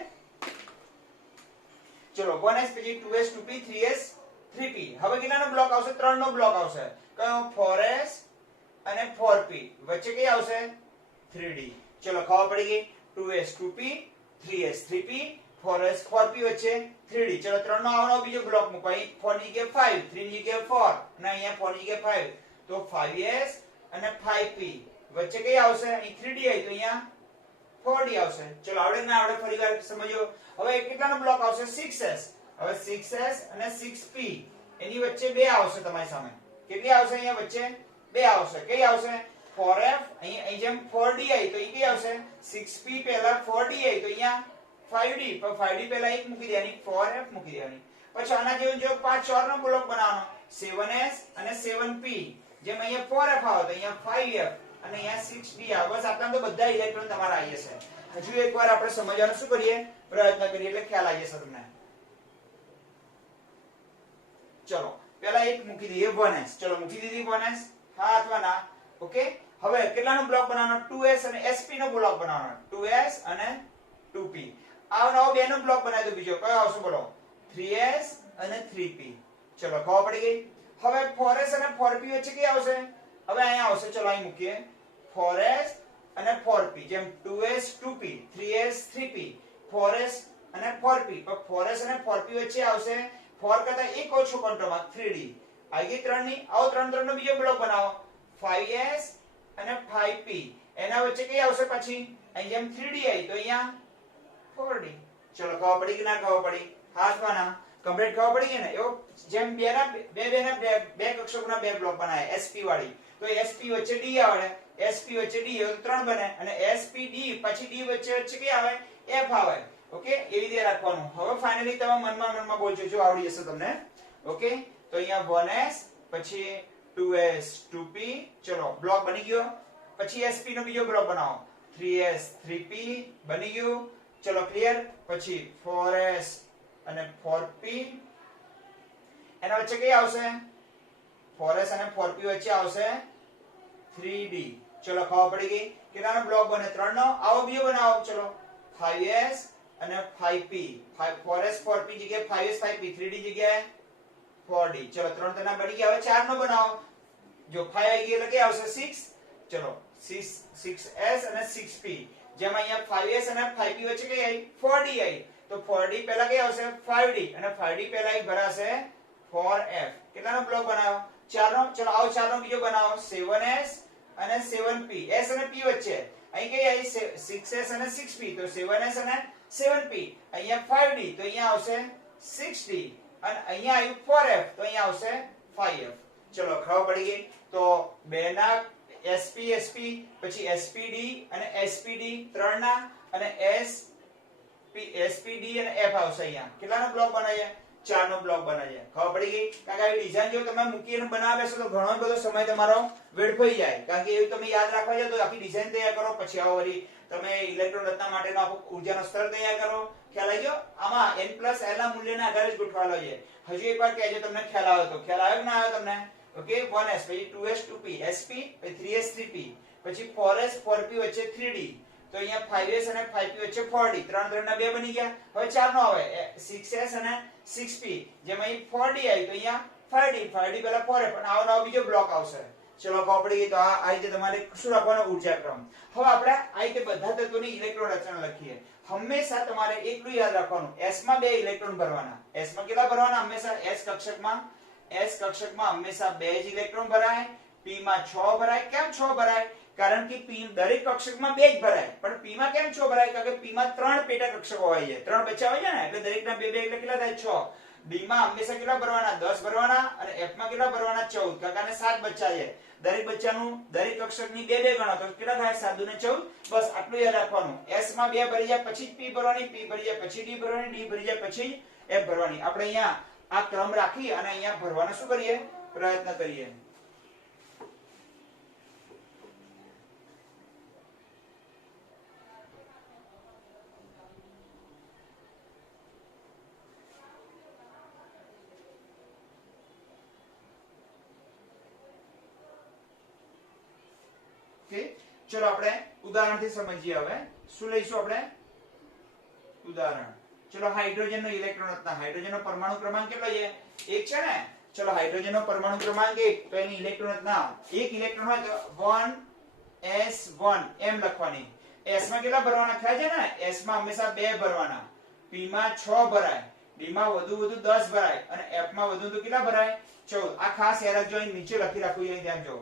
ચલો 1s પછી 2s 2p 3s 3p હવે કેટલાનો બ્લોક આવશે ત્રણનો બ્લોક આવશે કયો 4s અને 4p વચ્ચે કઈ આવશે 3d ચલો ખબર પડી ગઈ 2s 2p 3s 3p 4s 4p વચ્ચે 3d ચલો ત્રણનો આવવાનો બીજો બ્લોક મૂકો અહીં 4 ની જગ્યાએ 5 3 ની જગ્યાએ 4 અને અહીંયા 4 ની જગ્યાએ 5 તો 5s અને 5p વચ્ચે કઈ આવશે અહીં 3d આવી તો અહીંયા 4d આવશે ચલો આવડે ના આવડે ફરીવાર સમજો હવે કેટલાનો બ્લોક આવશે 6s હવે 6s અને 6p એની વચ્ચે બે આવશે તમારી સામે કેટલી આવશે અહીંયા વચ્ચે બે આવશે કઈ આવશે 4f અહીં જેમ 4d આવી તો એ કઈ આવશે 6p પહેલા 4d આવી તો અહીંયા 5d પણ 5d પહેલા એક મૂકી દેવાની 4f મૂકી દેવાની પછી આના જેવું જો 5 4 નો બ્લોક બનાવવાનો 7s અને 7p જેમ અહીંયા 4f આવે તો અહીંયા 5f અને અહીંયા 6d આવે બસ આટલા તો બધા ઇલેક્ટ્રોન તમારા આવી જશે હજુ એકવાર આપણે સમજવાનો શું કરીએ પ્રયત્ન કરીએ એટલે ખ્યાલ આવી જશે તમને ચલો પહેલા એક મૂકી દઈએ 1s ચલો મૂકી દીધી 1s હા અથવા ના ઓકે હવે કેટલાનો બ્લોક બનાવવાનો 2s અને sp નો બ્લોક બનાવવાનો 2s અને 2p આ નવો બે નો બ્લોક બનાવી દો બીજો કયો આવશે બોલો 3s અને 3p ચલો ખબર પડી ગઈ હવે 4s અને 4p વચ્ચે કઈ આવશે હવે અહીંયા આવશે ચલો અહીં મૂકીએ 4s અને 4p જેમ 2s 2p 3s 3p 4s અને 4p તો 4s અને 4p વચ્ચે આવશે 4 કરતા એક ઓછો ક્વોન્ટમમાં 3d આવી ગઈ ત્રણની આવો ત્રણ ત્રણનો બીજો બ્લોક બનાવો 5s અને 5p એના વચ્ચે કઈ આવશે પછી અહીં જેમ 3d આવી તો અહીંયા 4d ચલો ખબર પડી કે ના ખબર પડી હાથવાના કમ્પ્લીટ ખબર પડી ગઈ ને એવો જેમ બે કક્ષકોના બે બ્લોક બનાવ્યા sp વાળી તો sp વચ્ચે d આવે sp વચ્ચે d તો 3 બને અને spd પછી d વચ્ચે કઈ આવે f આવે ઓકે એ રીતે રાખવાનું હવે ફાઇનલી તમે મનમાં બોલજો જો આવડી જશે તમને ઓકે તો અહીંયા 1s પછી 2s 2p ચલો બ્લોક બની ગયો પછી sp નો બીજો બ્લોક બનાવો 3s 3p બની ગયું ચલો ક્લિયર પછી 4s અને 4p એના વચ્ચે કઈ આવશે 4s અને 4p વચ્ચે આવશે 3d ચલો ખબર પડી ગઈ કેટલાનો બ્લોક બને ત્રણનો આવો બીજો બનાવો ચલો 5s અને 5p 4s 4p જગ્યાએ 5s 5p 3d જગ્યાએ 4d ચલો ત્રણ તેના બની ગયા હવે ચાર નો બનાવો જો 5 આવી ગઈ એટલે કે આવશે 6. ચલો 6s અને 6p, જેમાં અહીંયા 5s અને 5p વચ્ચે કઈ આવી 4d આવી, તો 4d પહેલા કઈ આવશે 5d, અને 5d પહેલા એક ભરાશે 4f. કેટલાનો બ્લોક બનાવ્યો? 4 નો. ચલો આવો 4 નો બીજો બનાવો 7s અને 7p, s અને p વચ્ચે અહીં કઈ આવી 6s અને 6p, તો 7s અને 7p. અહીંયા 5d તો અહીંયા આવશે 6d, અને અહીંયા આવ્યું 4f તો અહીંયા આવશે 5f. ચલો ખબર પડી ગઈ. તો બે ના sp sp, પછી spd અને spd, ત્રણ ના અને spd અને f આવશે. અહીંયા કેટલાનો બ્લોક બનાવીએ? 4 નો બ્લોક બનાવીએ. ખબર પડી ગઈ? કારણ કે આવી ડિઝાઇન જો તમે મૂકીને બનાવે બેસો તો ઘણો બધો સમય તમારો વેડફાઈ જાય, કારણ કે એવું તમે યાદ રાખવા જાવ તો આખી ડિઝાઇન તૈયાર કરો, પછી આવો વળી તમે ઇલેક્ટ્રોન રચના માટેનો આખો ઊર્જાનો સ્તર તૈયાર કરો. ખ્યાલ આવી ગયો? આમાં n+l ના મૂલ્યના આધારે જ ગોઠવાયેલો છે. હજુ એકવાર કહેજો તમને ખ્યાલ આવ્યો તો. ખ્યાલ આવ્યો કે ના આવ્યો તમને? ઓકે 1s, પછી 2s 2p, sp, પછી 3s 3p, પછી 4s 4p વચ્ચે 3d, તો અહીંયા 5s અને 5p વચ્ચે 4d, 3 3 ના 2 બની ગયા. હવે 4 નો આવે 6s અને 6p, જેમાં અહીં 4d આવી તો અહીંયા 5d, 5d પહેલા 4f, અને આવો નવો બીજો બ્લોક આવશે. ચલો ખબર પડી ગઈ. તો આ રીતે તમારે શું રાખવાનો? ઊર્જાક્રમ. હવે આપણે આ રીતે બધા તત્વોની ઇલેક્ટ્રોન રચના લખીએ. હંમેશા તમારે એટલું યાદ રાખવાનું, s માં 2 ઇલેક્ટ્રોન ભરવાના. s માં કેટલા ભરવાના? હંમેશા s કક્ષકમાં હંમેશા 2 જ ઇલેક્ટ્રોન ભરાય. p માં 6 ભરાય. કેમ 6 ભરાય? કારણ કે p દરેક કક્ષકમાં 2 જ ભરાય. પણ p માં કેમ 6 ભરાય? કારણ કે p માં 3 પેટા કક્ષકો હોય છે, 3 બચ્ચા હોય છે ને, એટલે દરેકના 2 2 એટલે કેટલા થાય? 6. d માં હંમેશા કેટલા ભરવાના? 10 ભરવાના, અને f માં કેટલા ભરવાના? 14. કાકાને 7 બચ્ચા છે, દરેક બચ્ચાનું દરેક કક્ષકની 2 2 ગણો તો કેટલા થાય? 7 દુ ને 14. બસ આટલું યાદ રાખવાનું. s માં 2 ભરી જાય પછી p ભરવાની, p ભરી જાય પછી d ભરવાની, d ભરી જાય પછી f ભરવાની. આપણે અહીંયા આ ક્રમ રાખી અને અહીંયા ભરવાનો શું કરીએ? પ્રયત્ન કરીએ. ચલો આપણે ઉદાહરણથી સમજીએ. હવે શું લઈશું આપણે? ઉદાહરણ. ચલો હાઇડ્રોજનનો ઇલેક્ટ્રોન રચના. હાઇડ્રોજનનો પરમાણુ ક્રમાંક કેટલો છે? 1 છે ને. ચલો હાઇડ્રોજનનો પરમાણુ ક્રમાંક 1, તો એની ઇલેક્ટ્રોન રચના, એક ઇલેક્ટ્રોન હોય તો 1s1 એમ લખવાની. s માં કેટલા ભરવાના? ખ્યાલ છે ને? s માં હંમેશા 2 ભરવાના, p માં 6 ભરાય, d માં વધુ 10 ભરાય, અને f માં વધુ કેટલા ભરાય? 14. આ ખાસ યાદ રાખજો, અહીં નીચે લખી રાખવું, અહીં ધ્યાન જો.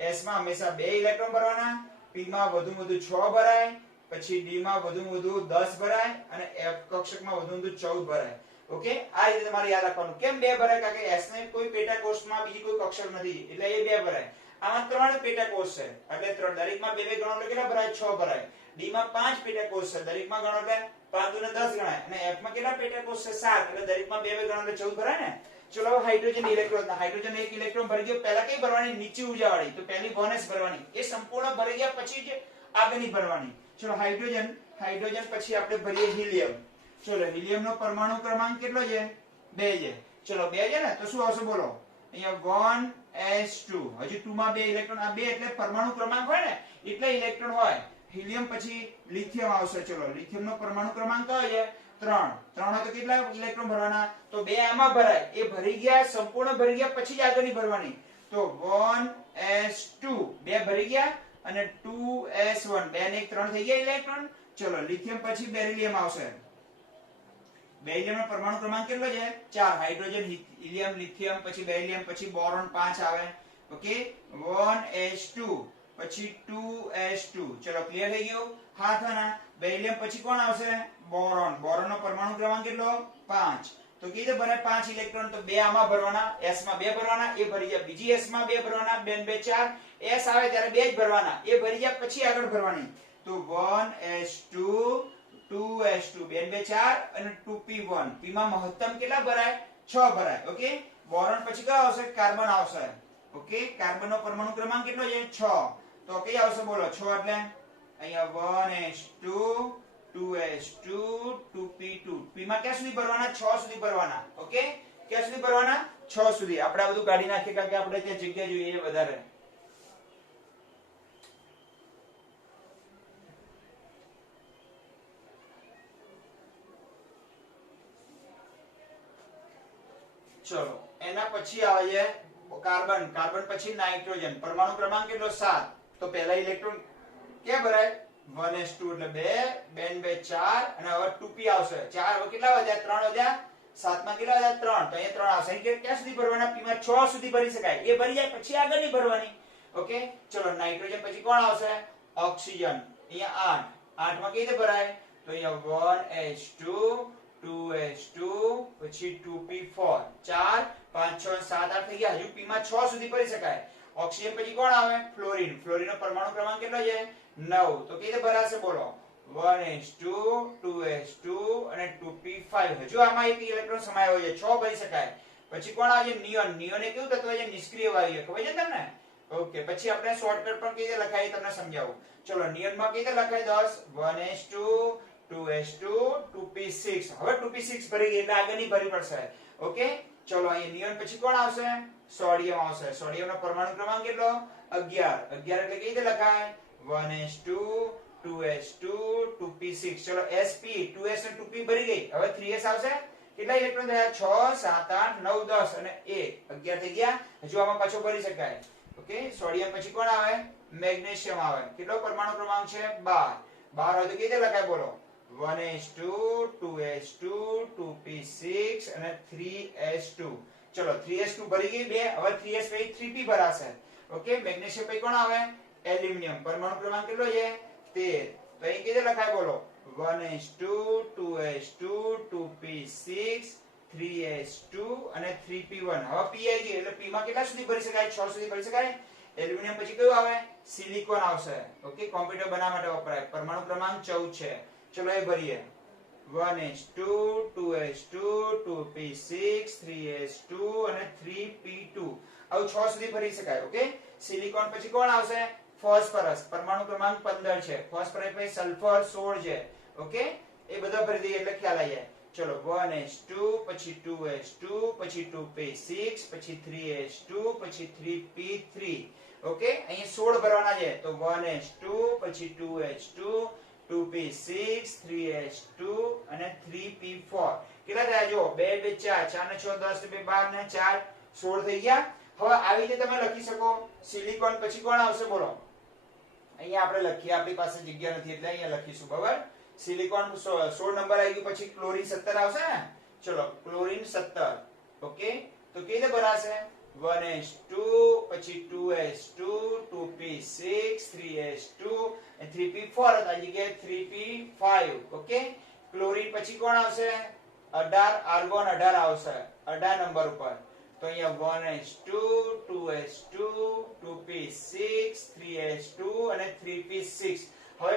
s માં હંમેશા 2 ઇલેક્ટ્રોન ભરવાના, p માં વધુ 6 ભરાય, પછી d માં વધુ 10 ભરાય, અને f કક્ષકમાં વધુ 14 ભરાય. ઓકે, આ રીતે તમારે યાદ રાખવાનું. કેમ 2 ભરાય? કારણ કે s ને કોઈ પેટા કોષમાં બીજી કોઈ કક્ષક નથી, એટલે એ 2 ભરાય. આમાં 3 પેટા કોષ છે, એટલે દરેકમાં 2 2 ગણો એટલે કેટલા ભરાય? 6 ભરાય. d માં 5 પેટા કોષ છે, દરેકમાં ગણો એટલે 5 દુ ને 10 ગણાય, અને f માં કેટલા પેટા કોષ છે? 7, એટલે દરેકમાં 2 2 ગણો એટલે 14 ભરાય ને. ચલો હવે હાઇડ્રોજન ઇલેક્ટ્રોન. હાઇડ્રોજન એક ઇલેક્ટ્રોન ભરી ગયો, પહેલા કઈ ભરવાની? નીચી ઊર્જા વાળી, તો પહેલી 1s ભરવાની. એ સંપૂર્ણ ભરી ગયા પછી જ આગળની ભરવાની. ચલો હાઇડ્રોજન પછી આપણે ભરીએ હિલિયમ. ચલો હિલિયમનો પરમાણુ ક્રમાંક કેટલો છે? 2 છે. ચલો 2 છે ને, તો શું આવશે બોલો? અહીંયા 1s2. હજુ 2 માં 2 ઇલેક્ટ્રોન, આ 2 એટલે પરમાણુ ક્રમાંક હોય ને, એટલે ઇલેક્ટ્રોન હોય. હિલિયમ પછી લિથિયમ આવશે. ચલો લિથિયમનો પરમાણુ ક્રમાંક કયો છે? 3. 3 હોય તો કેટલા ઇલેક્ટ્રોન ભરવાના? તો 2 આમાં ભરાય, એ ભરી ગયા, સંપૂર્ણ ભરી ગયા પછી જ આગળની ભરવાની. તો 1s2 2 ભરી ગયા, અને 2s1 2 ને 1 3 થઈ ગયા ઇલેક્ટ્રોન. ચલો લિથિયમ પછી બેરિલિયમ આવશે. બેરિલિયમનો પરમાણુ ક્રમાંક કેટલો છે? 4. હાઇડ્રોજન, હિલિયમ, લિથિયમ, પછી બેરિલિયમ, પછી બોરોન 5 આવે. ઓકે, 1s2 પછી 2s2. ચલો ક્લિયર થઈ ગયું? હા થાના. બેરિલિયમ પછી કોણ આવશે? બોરોન. બોરોનનો પરમાણુ ક્રમાંક કેટલો? 5. તો કઈ રીતે ભરાય 5 ઇલેક્ટ્રોન? તો 2 આમાં ભરવાના, s માં 2 ભરવાના, એ ભરી ગયા, બીજી s માં 2 ભરવાના, 2 2 4, s આવે ત્યારે 2 જ ભરવાના, એ ભરી ગયા પછી આગળ ભરવાની. તો 1s2 2s2 2 2 4 અને 2p1. p માં મહત્તમ કેટલા ભરાય? 6 ભરાય. ઓકે, બોરોન પછી કયો આવશે? કાર્બન આવશે. ઓકે, કાર્બનનો પરમાણુ ક્રમાંક કેટલો છે? 6. તો કઈ આવશે બોલો? 6 એટલે અહીંયા 1s2 2s2 2p2. p માં ક્યાં સુધી ભરવાના? 6 સુધી ભરવાના. ઓકે, ક્યાં સુધી ભરવાના? 6 સુધી. આપણે આ બધું કાઢી નાખીએ, કારણ કે આપણે ત્યાં જગ્યા જોઈએ વધારે. ચલો એના પછી આવે છે કાર્બન, કાર્બન પછી નાઇટ્રોજન, પરમાણુ ક્રમાંક કેટલો 7, તો પહેલા ઇલેક્ટ્રોન ક્યાં ભરાય 1s2 એટલે 2 2 4 અને હવે 2p આવશે 4, હવે કેટલા વધ્યા 3 વધ્યા, 7 માં કેટલા વધ્યા 3, તો અહીંયા 3 આવશે. અહીં ક્યાં સુધી ભરવાના, p માં 6 સુધી ભરી શકાય, એ ભરી જાય પછી આગળની ભરવાની. ઓકે, ચલો નાઇટ્રોજન પછી કોણ આવશે, ઓક્સિજન, અહીંયા 8 માં કઈ રીતે ભરાય, તો અહીંયા 1s2 2s2 પછી 2p4 4 5 6 7 8 થઈ ગયા, હજુ p માં 6 સુધી ભરી શકાય. ઓક્સિજન પછી કોણ આવે, ફ્લોરિન, ફ્લોરિનનો પરમાણુ ક્રમાંક કેટલો છે 9, તો કઈ રીતે ભરાશે બોલો, 1s2 2s2 અને 2p5, હજુ આમાં એક ઇલેક્ટ્રોન સમાયો છે 6 ભરી શકાય. પછી કોણ આવે છે, નિયોન, નિયોન એ કેવું તત્વ છે, નિષ્ક્રિય વાયુ, ખબર છે તમને. ઓકે, પછી આપણે શોર્ટકટ પણ કઈ રીતે લખાય તમને સમજાવું. ચલો નિયોન માં કઈ રીતે લખાય 10 1s2 2s2 2p6, હવે 2p6 ભરી ગઈ એટલે આગળની ભરી પડશે. ઓકે, ચલો અહીં નિયોન પછી કોણ આવશે, સોડિયમ આવશે. સોડિયમનો પરમાણુ ક્રમાંક કેટલો 11, 11 એટલે કઈ રીતે લખાય 1s2 2s2 2p6. ચલો sp 2s અને 2p ભરી ગઈ, હવે 3s આવશે. કેટલા ઇલેક્ટ્રોન થયા 6 7 8 9 10 અને 1 11 થઈ ગયા, હજુ આમાં પાછો ભરી શકાય. ઓકે, સોડિયમ પછી કોણ આવે, મેગ્નેશિયમ આવે. કેટલો પરમાણુ ક્રમાંક છે 12, 12 હોય તો કઈ રીતે લખાય બોલો, 1s2 2s2 2p6 અને 3s2. ચલો 3s2 ભરી ગઈ 2, હવે 3s પછી 3p ભરાશે. ઓકે, મેગ્નેશિયમ પછી કોણ આવે, એલ્યુમિનિયમ, પરમાણુ ક્રમાંક કેટલો છે 13, તો અહીં કઈ રીતે લખાય બોલો, 1s2 2s2 2p6 3s2 અને 3p1. હવે p આવી ગઈ એટલે p માં કેટલા સુધી ભરી શકાય, 6 સુધી ભરી શકાય. એલ્યુમિનિયમ પછી કયું આવે, સિલિકોન આવશે. ઓકે, કોમ્પ્યુટર બનાવવા માટે વપરાય, પરમાણુ ક્રમાંક 14 છે. ચલો એ ભરીએ, 1s2 2s2 2p6 3s2 અને 3p2, આવું 6 સુધી ભરી શકાય. ઓકે, સિલિકોન પછી કોણ આવશે, ફોસ્ફરસ, પરમાણુ ક્રમાંક 15 છે. ફોસ્ફરસ પછી સલ્ફર 16 છે. ઓકે, એ બધા ભરી દઈએ એટલે ખ્યાલ આવી જાય. ચલો 1s2 પછી 2s2 પછી 2p6 પછી 3s2 પછી 3p3. ઓકે, અહીં 16 ભરવાના છે, તો 1s2 પછી 2s2 2p6 3s2 અને 3p4. કેટલા થયા જો 2 2 4 4 ને 6 10 2 12 ને 4 16 થઈ ગયા. હવે આવી રીતે તમે લખી શકો. સિલિકોન પછી કોણ આવશે બોલો, અહીંયા આપણે લખીએ, આપણી પાસે જગ્યા નથી એટલે અહીંયા લખીશું. બરાબર, સિલિકોન 16 નંબર આવી ગયું, પછી ક્લોરીન 17 આવશે ને. ચલો ક્લોરીન 17. ઓકે, તો કેવી રીતે ભરાશે, 1s2 પછી 2s2 2p6 3s2 અને 3p4 હતા, જગ્યાએ 3p5. ઓકે, ક્લોરીન પછી કોણ આવશે, 18, આર્ગોન 18 આવશે 18 નંબર ઉપર. તો અહીંયા 1s2 2s2 2p6 3s2 અને 3p6. હવે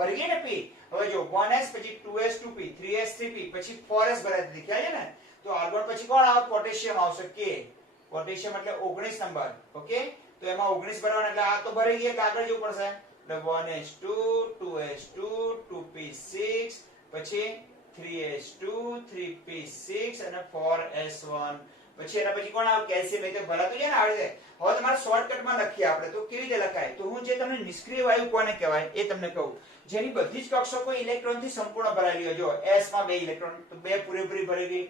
ભરી ગઈ ને p. હવે જો 1s પછી 2s 2p 3s 3p પછી 4s ભરાય દેખાય છે ને. તો આર્ગોન પછી કોણ આવે, પોટેશિયમ આવશે k. પોટેશિયમ એટલે 19 નંબર. ઓકે, તો એમાં 19 ભરવાના એટલે આ તો ભરી ગઈ એટલે આગળ જવું પડશે. એટલે 1s2 2s2 2p6 પછી 3s2 3p6 અને 4s1. પછી એના પછી કોણ આવે, કેલ્શિયમ. એ તો ભરાતું છે ને આવી રીતે. હવે તમારે શોર્ટકટમાં લખીએ આપણે, તો કેવી રીતે લખાય, તો હું જે તમને નિષ્ક્રિય વાયુ કોને કહેવાય એ તમને કહું, જેની બધી જ કક્ષકો ઇલેક્ટ્રોનથી સંપૂર્ણ ભરાયેલી હોય. જો s માં 2 ઇલેક્ટ્રોન, તો 2 પૂરેપૂરી ભરી ગઈ.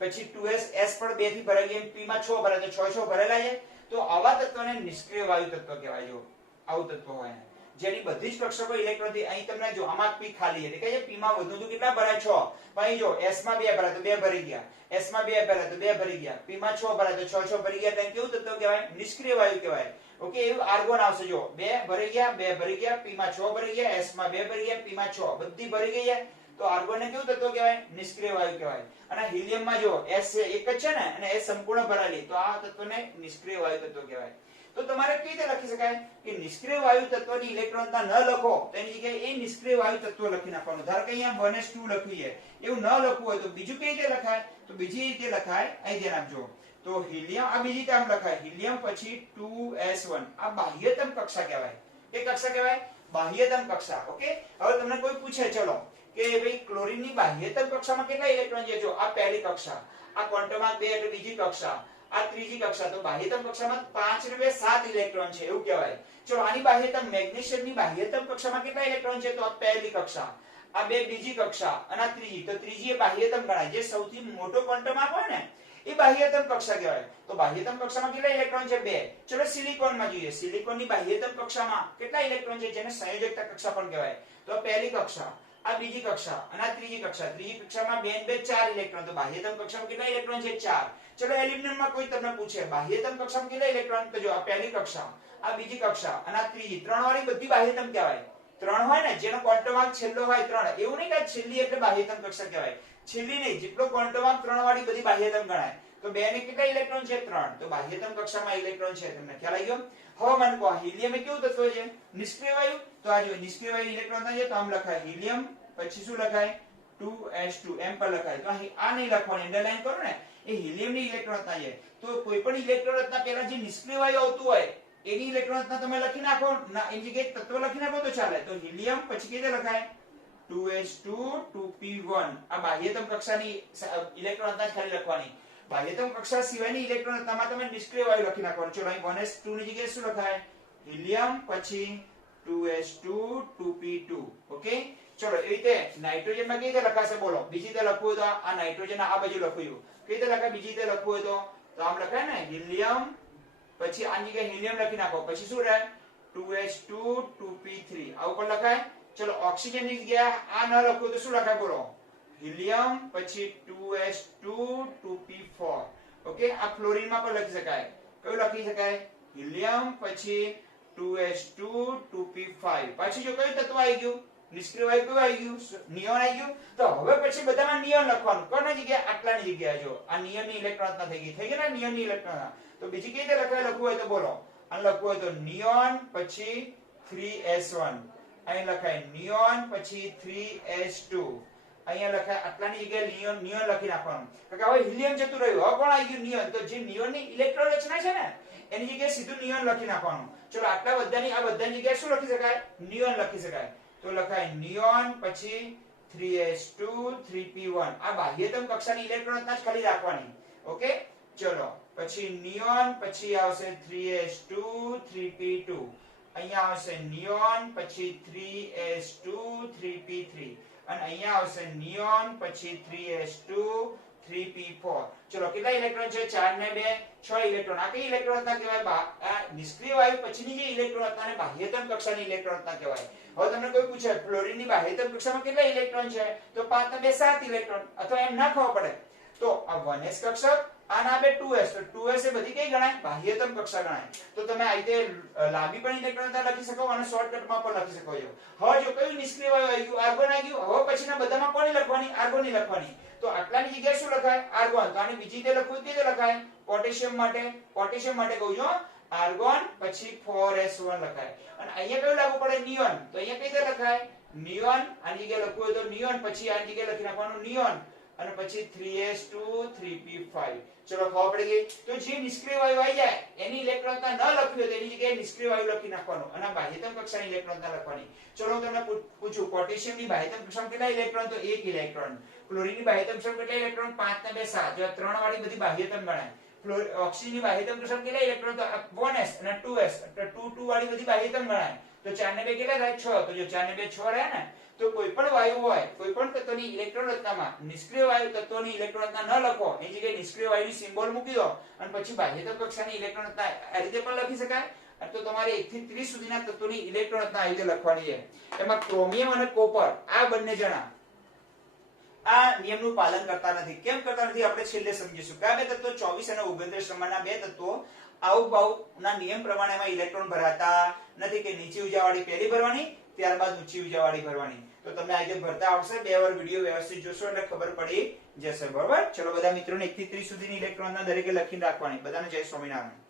પછી 2s s પણ 2 થી ભરાઈ ગઈ, p માં 6 ભરાય તો 6 ભરેલા છે. તો આવા તત્વને નિષ્ક્રિય વાયુ તત્વ કહેવાય. જો આવું તત્વ હોય જેની બધી જ કક્ષકો ઇલેક્ટ્રોનથી, અહીં તમને જો આમાં p ખાલી છે, કે p માં વધુ તો કેટલા ભરાય 6. અહીં જો s માં 2 ભરાય તો 2 ભરી ગયા, s માં 2 ભરાય તો 2 ભરી ગયા, p માં 6 ભરાય તો 6 ભરી ગયા. એટલે કેવું તત્વ કહેવાય, નિષ્ક્રિય વાયુ કહેવાય. ઓકે, એવું આર્ગોન આવશે. જો 2 ભરી ગયા 2 ભરી ગયા, p માં 6 ભરી ગયા, s માં 2 ભરી ગયા, p માં 6 બધી ભરી ગઈ છે. તો આર્ગોન ને કેવું તત્વ કહેવાય, નિષ્ક્રિય વાયુ કહેવાય. અને હિલિયમ માં જો s એક જ છે ને અને s સંપૂર્ણ ભરાયેલી, તો આ તત્વને નિષ્ક્રિય વાયુ તત્વ કહેવાય. તો તમારે કેવી રીતે લખી શકાય કે નિષ્ક્રિય વાયુ તત્વની ઇલેક્ટ્રોનતા ન લખો તો એની જગ્યાએ એ નિષ્ક્રિય વાયુ તત્વ લખી નાખવાનું. ધારો કે અહીંયા 1s2 લખીએ, એવું ન લખવું હોય તો બીજું કેવી રીતે લખાય, તો બીજી રીતે લખાય. અહીં ધ્યાન આપજો. તો હિલિયમ આ બીજી રીતે આમ લખાય, હિલિયમ પછી 2s1. આ બાહ્યતમ કક્ષા કહેવાય. એ કક્ષા કહેવાય બાહ્યતમ કક્ષા. ઓકે, હવે તમને કોઈ પૂછે ચલો કે ભાઈ ક્લોરીનની બાહ્યતમ કક્ષામાં કેટલા ઇલેક્ટ્રોન છે. જો આ પહેલી કક્ષા, આ ક્વોન્ટમ 2 એટલે બીજી કક્ષા, આ ત્રીજી કક્ષા. તો બાહ્યતમ કક્ષામાં 5 ને 2 7 ઇલેક્ટ્રોન છે એવું કહેવાય. ચલો આની બાહ્યતમ મેગ્નેશિયમની બાહ્યતમ કક્ષામાં કેટલા ઇલેક્ટ્રોન છે, તો આ પહેલી કક્ષા, આ બે બીજી કક્ષા અને આ ત્રીજી. તો ત્રીજી એ બાહ્યતમ ગણાય. જે સૌથી મોટો ક્વોન્ટમ આંક હોય ને એ બાહ્યતમ કક્ષા કહેવાય. તો બાહ્યતમ કક્ષામાં કેટલા ઇલેક્ટ્રોન છે? 2. ચલો સિલિકોનમાં જોઈએ. સિલિકોનની બાહ્યતમ કક્ષામાં કેટલા ઇલેક્ટ્રોન છે, જેને સંયોજકતા કક્ષા પણ કહેવાય? તો પહેલી કક્ષા, આ બીજી કક્ષા અને આ ત્રીજી કક્ષા. ત્રીજી કક્ષામાં 2 ને 2 4 ઇલેક્ટ્રોન. તો બાહ્યતમ કક્ષામાં કેટલા ઇલેક્ટ્રોન છે? 4. ચલો એલ્યુમિનિયમમાં કોઈ તમને પૂછે બાહ્યતમ કક્ષામાં કેટલા ઇલેક્ટ્રોન, તો જો આ પહેલી કક્ષા, આ બીજી કક્ષા અને આ ત્રીજી, 3 વાળી બધી બાહ્યતમ કહેવાય. 3 હોય ને, જેનો ક્વોન્ટમ આંક છેલ્લો હોય 3. એવું નહીં કે છેલ્લી એટલે બાહ્યતમ કક્ષા કહેવાય. છેલ્લી નહીં, જેટલો ક્વોન્ટમ આંક 3 વાળી બધી બાહ્યતમ ગણાય. તો 2 ને કેટલા ઇલેક્ટ્રોન છે? 3. તો બાહ્યતમ કક્ષામાં ઇલેક્ટ્રોન છે. તમને ખ્યાલ આવી ગયો? હવે મને કહો હિલિયમ એ કેવું તત્વ છે? નિષ્ક્રિય વાયુ. તો આ જો નિષ્ક્રિય વાયુ ઇલેક્ટ્રોન થાય છે, તો આમ લખાય હિલિયમ, પછી શું લખાય? 2s2 એમ પર લખાય. તો અહીં આ નહીં લખવાનું, અંડરલાઈન કરો ને. એ હિલિયમની ઇલેક્ટ્રોન રચના છે. તો કોઈ પણ ઇલેક્ટ્રોન રચના પહેલા જે નિષ્ક્રિય વાયુ આવતું હોય એની ઇલેક્ટ્રોન રચના તમે લખી નાખો, એની જગ્યાએ તત્વ લખી નાખો તો ચાલે. તો હિલિયમ પછી કેવી રીતે લખાય? 2s2 2p1. આ બાહ્યતમ કક્ષાની ઇલેક્ટ્રોન રચના ખાલી લખવાની. બાહ્યતમ કક્ષા સિવાયની ઇલેક્ટ્રોન રચનામાં તમે નિષ્ક્રિય વાયુ લખી નાખવાનું. ચલો અહીં 1s2 ની જગ્યાએ શું લખાય? હિલિયમ પછી 2s2 2p2. ઓકે. ચલો એ રીતે નાઇટ્રોજન માં કેવી રીતે લખાશે બોલો? બીજી રીતે લખવું હોય તો આ નાઇટ્રોજન આ બાજુ લખ્યું. કેવી રીતે લખાય? બીજી રીતે લખવું હોય તો આમ લખાય ને, હિલિયમ પછી આની જગ્યાએ હિલિયમ લખી નાખો, પછી શું રહે? 2s2 2p3. આવું પણ લખાય. ચલો ઓક્સિજન ની જગ્યાએ આ ન લખવું તો શું લખાય બોલો? હિલિયમ પછી 2s2 2p4. ઓકે. આ ફ્લોરીન માં પણ લખી શકાય. કયું લખી શકાય? હિલિયમ પછી 2s2 2p5. પછી જો કયું તત્વ આવી ગયું? નિષ્ક્રિય વાયુ કયું આવી ગયું? નિયોન આવી ગયું. તો હવે પછી બધામાં નિયોન લખવાનું. કોની જગ્યાએ? આટલાની જગ્યાએ. જો આ નિયોનની ઇલેક્ટ્રોન રચના થઈ ગઈ ને નિયોનની ઇલેક્ટ્રોન. તો બીજી કેવી રીતે લખવું હોય તો બોલો? આ લખવું હોય તો નિયોન પછી 3s1. અહીં લખાય નિયોન પછી 3s2. અહીંયા લખાય આટલાની જગ્યાએ નિયોન નિયોન લખી નાખવાનું. કારણ કે હવે હિલિયમ જતું રહ્યું. હવે કોણ આવી ગયું? નિયોન. તો જે નિયોનની ઇલેક્ટ્રોન રચના છે ને એની જગ્યાએ સીધું નિયોન લખી નાખવાનું. ચલો આટલા બધાની આ બધાની જગ્યાએ શું લખી શકાય? નિયોન લખી શકાય. તો લખાય નિયોન પછી 3s2 3p1. આ બાહ્યતમ કક્ષાની ઇલેક્ટ્રોન રચના જ ખાલી રાખવાની. ઓકે. ચલો પછી નિયોન પછી આવશે 3s2 3p2. અહીંયા આવશે નિયોન પછી 3s2 3p3 અને અહીંયા આવશે નિયોન પછી 3s2 3p4. ચલો કેટલા ઇલેક્ટ્રોન છે? 4 ને 2 6 ઇલેક્ટ્રોન. આ કઈ ઇલેક્ટ્રોન રચના કહેવાય? આ નિષ્ક્રિય વાયુ પછીની જે ઇલેક્ટ્રોન રચનાને બાહ્યતમ કક્ષાની ઇલેક્ટ્રોન રચના કહેવાય. હવે તમને કોઈ પૂછે ફ્લોરીનની બાહ્યતમ કક્ષામાં કેટલા ઇલેક્ટ્રોન છે? તો 5 ને 2 7 ઇલેક્ટ્રોન. અથવા એમ ના ખબર પડે તો આ 1s કક્ષક અને આ બે 2s. તો 2s એ બધી કઈ ગણાય? બાહ્યતમ કક્ષા ગણાય. તો તમે આ રીતે લાંબી પણ ઇલેક્ટ્રોન રચના લખી શકો અને શોર્ટકટમાં પણ લખી શકો છો. હવે જો કયું નિષ્ક્રિય વાયુ આવી ગયું? આર્ગોન આવી ગયું. હવે પછીના બધામાં કોની લખવાની? આર્ગોનની લખવાની. તો આટલાની જગ્યાએ શું લખાય? આર્ગોન. તો આને બીજી રીતે લખવું કેવી રીતે લખાય? પોટેશિયમ માટે કહું છું, આર્ગોન પછી 4s1 લખાય. અને અહીંયા કયું લાગુ પડે? નિયોન. તો અહીંયા કઈ રીતે લખાય? નિયોન. આની જગ્યાએ લખવું હોય તો નિયોન પછી આની જગ્યાએ લખી નાખવાનું નિયોન અને પછી 3s2 3p5. ચલો ખબર પડી ગઈ. તો જે નિષ્ક્રિય વાયુ આવી જાય એની ઇલેક્ટ્રોન રચના ન લખવી હોય તો એની જગ્યાએ નિષ્ક્રિય વાયુ લખી નાખવાનું અને બાહ્યતમ કક્ષાની ઇલેક્ટ્રોન રચના લખવાની. ચલો હું તમને પૂછું પોટેશિયમની બાહ્યતમ કક્ષામાં કેટલા ઇલેક્ટ્રોન? તો 1 ઇલેક્ટ્રોન. ક્લોરીનની બાહ્યતમ કક્ષામાં કેટલા ઇલેક્ટ્રોન? 5 ને 2 7. જો 3 વાળી બધી બાહ્યતમ ગણાય. ઓક્સિજનની બાહ્યતમ કક્ષામાં કેટલા ઇલેક્ટ્રોન? તો 1s અને 2s. તો 2 વાળી બધી બાહ્યતમ ગણાય. તો 4 ને 2 કેટલા થાય? 6. તો જો 4 ને 2 6 રહ્યા ને. તો કોઈ પણ વાયુ હોય, કોઈ પણ તત્વની ઇલેક્ટ્રોન રચનામાં નિષ્ક્રિય વાયુ તત્વની ઇલેક્ટ્રોન રચના ન લખો, એની જગ્યાએ નિષ્ક્રિય વાયુની સિમ્બોલ મૂકી દો અને પછી બાહ્યતમ કક્ષાની ઇલેક્ટ્રોન રચના આ રીતે પણ લખી શકાય. તો તમારે 1 થી 30 સુધીના તત્વોની ઇલેક્ટ્રોન રચના આ રીતે લખવાની છે. એમાં ક્રોમિયમ અને કોપર આ બંને જણા આ નિયમનું પાલન કરતા નથી. કેમ કરતા નથી આપણે છેલ્લે સમજીશું. કયા બે તત્વો? 24 અને 29 નંબરના બે તત્વો આવભાવના નિયમ પ્રમાણે એમાં ઇલેક્ટ્રોન ભરાતા નથી. કે નીચી ઉર્જાવાળી પહેલી ભરવાની, ત્યારબાદ ઊંચી ઉર્જાવાળી ભરવાની. તો તમને આ રીતે ભરતા આવડશે. 2 વાર વિડિયો વ્યવસ્થિત જોશો એટલે ખબર પડી જશે. બરાબર. ચલો બધા મિત્રોને 1 થી 30 સુધીની ઇલેક્ટ્રોનના દરેકે લખીને રાખવાની. બધાને જય સ્વામિનારાયણ.